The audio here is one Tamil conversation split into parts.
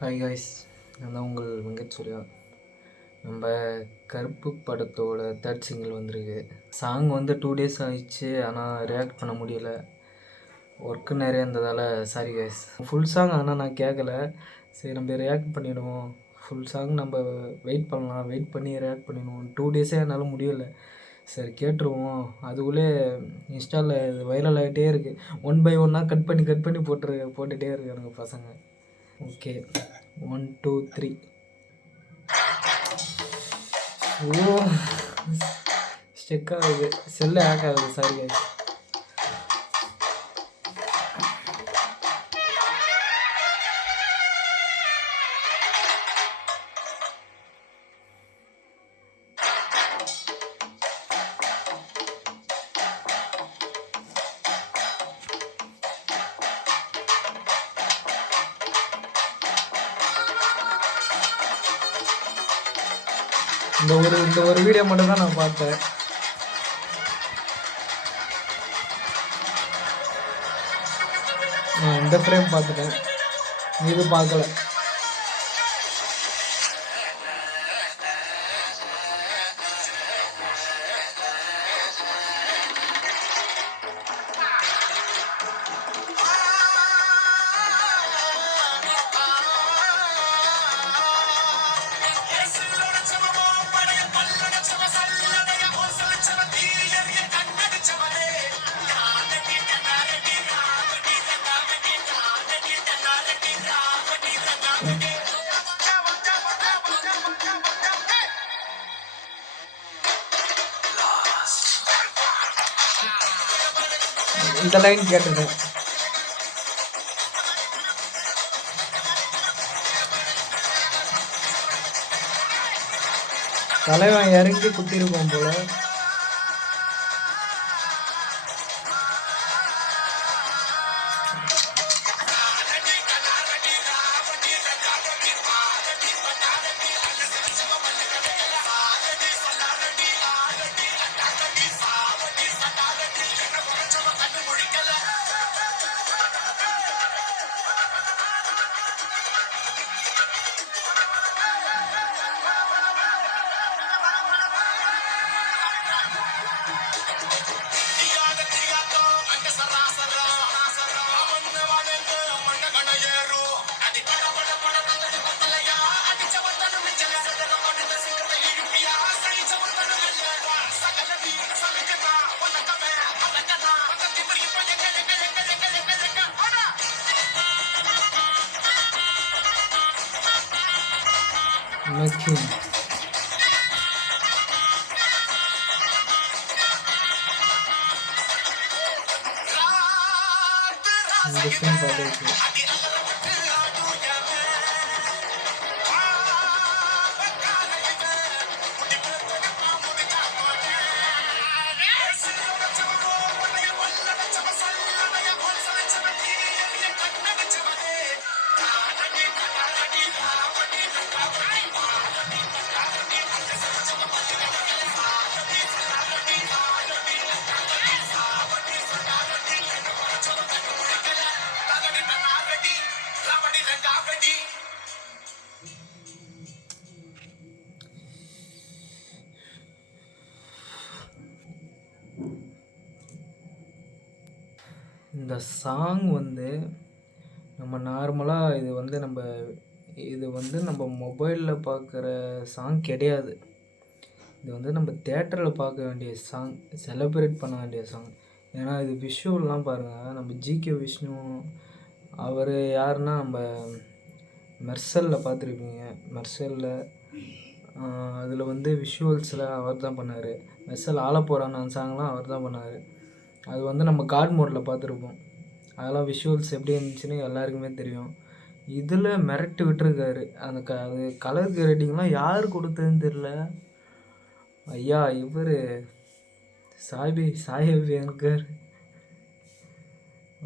ஹாய் காய்ஸ், நான் தான் உங்கள் வெங்கட் சூர்யா. நம்ம கருப்பு படத்தோட தேர்ட் சிங்கிள் வந்திருக்கு. சாங் வந்து 2 days ஆயிடுச்சு, ஆனால் ரியாக்ட் பண்ண முடியலை. ஒர்க்கு நிறைய இருந்ததால் சாரி காய்ஸ். ஃபுல் சாங் ஆனால் நான் கேட்கல. சரி, நம்ம ரியாக்ட் பண்ணிவிடுவோம். ஃபுல் சாங் நம்ம வெயிட் பண்ணலாம், வெயிட் பண்ணி ரியாக்ட் பண்ணிடுவோம். 2 days என்னால் முடியலை. சரி, கேட்டுருவோம். அதுக்குள்ளே இன்ஸ்டாவில் இது வைரல் ஆகிட்டே இருக்குது. 1 by 1 கட் பண்ணி போட்டுகிட்டே இருக்கானுங்க பசங்க. ஓகே, 1 2 3. ஓ, ஸ்டெக் ஆகுது, செல்லு ஹேக் ஆகுது. Sorry guys. இந்த ஒரு வீடியோ மட்டும் தான் நான் பார்த்தேன். இந்த ஃப்ரேம் பார்த்துட்டேன், இது பார்க்கல. இந்த லைன் கேட்டுட்டேன். தலைவன் இறங்கி குத்திருப்போம் போல. Nothing. Different bubbles. இந்த சாங் வந்து நம்ம நார்மலாக இது வந்து நம்ம மொபைலில் பார்க்குற சாங் கிடையாது. இது வந்து நம்ம தேட்டரில் பார்க்க வேண்டிய சாங், செலிப்ரேட் பண்ண வேண்டிய சாங். ஏன்னா இது விஷுவல்லாம் பாருங்கள். நம்ம ஜிகே விஷ்ணு அவர் யாருன்னா, நம்ம மெர்சலில் பார்த்துருப்பீங்க. மெர்சலில் அதில் வந்து விஷுவல்ஸில் அவர் தான் பண்ணார். மெர்சல் ஆலப்போகிறான்னு அந்த சாங்லாம் அவர் தான் பண்ணார். அது வந்து நம்ம காட் மோடில் பார்த்துருப்போம். அதெல்லாம் விஷுவல்ஸ் எப்படி இருந்துச்சுன்னு எல்லாருக்குமே தெரியும். இதில் மிரட்டி விட்டுருக்காரு. அது கலர் கிரேடிங்லாம் யார் கொடுத்ததுன்னு தெரில. ஐயா இவர் சாயபி அங்கர்.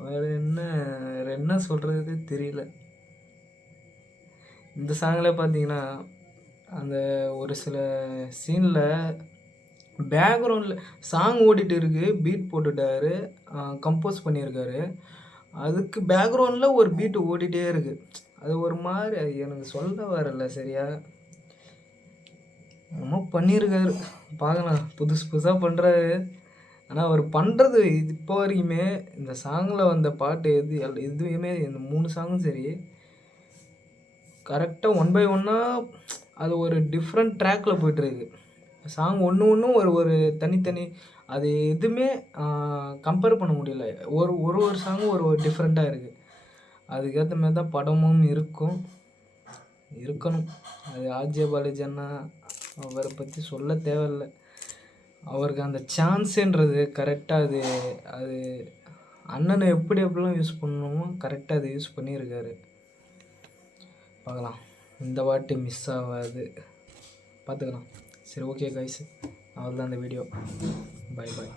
வேறு என்ன சொல்கிறது தெரியல. இந்த சாங்கில் பார்த்தீங்கன்னா, அந்த ஒரு சில சீனில் பேக்ரவுண்டில் சாங் ஓடிட்டு இருக்குது, பீட் போட்டுட்டாரு, கம்போஸ் பண்ணியிருக்காரு. அதுக்கு பேக்ரவுண்டில் ஒரு பீட்டு ஓடிட்டே இருக்குது. அது ஒரு மாதிரி அது எனக்கு சொல்ல வரல சரியா. என்னமோ பண்ணியிருக்காரு, பார்க்கலாம். புதுசு புதுசாக பண்ணுறாரு. ஆனால் அவர் பண்ணுறது இது இப்போ வரைக்குமே இந்த சாங்கில் வந்த பாட்டு எதுவுமே இந்த 3 சாங்கும் சரி, கரெக்டாக ஒன் பை ஒன்னாக அது ஒரு டிஃப்ரெண்ட் ட்ராக்கில் போயிட்டுருக்கு. சாங் ஒன்று ஒன்றும் ஒரு ஒரு தனித்தனி அது எதுவுமே கம்பேர் பண்ண முடியல. ஒரு ஒரு ஒரு சாங்கும் ஒரு ஒரு டிஃப்ரெண்ட்டாக இருக்குது. அதுக்கேற்ற மாதிரி தான் படமும் இருக்கணும். அது ஆர்ஜே பாலாஜி அண்ணா அவரை பற்றி சொல்ல தேவையில்ல. அவருக்கு அந்த சான்ஸுன்றது கரெக்டாக அது அது அண்ணனை எப்படி எப்படிலாம் யூஸ் பண்ணணுமோ கரெக்டாக அதை யூஸ் பண்ணியிருக்காரு. பார்க்கலாம், இந்த வாட்டி மிஸ் ஆகாது, பார்த்துக்கலாம். சரி, ஓகே கைஸ், அவ்வளோதான் இந்த வீடியோ. பாய் பாய்.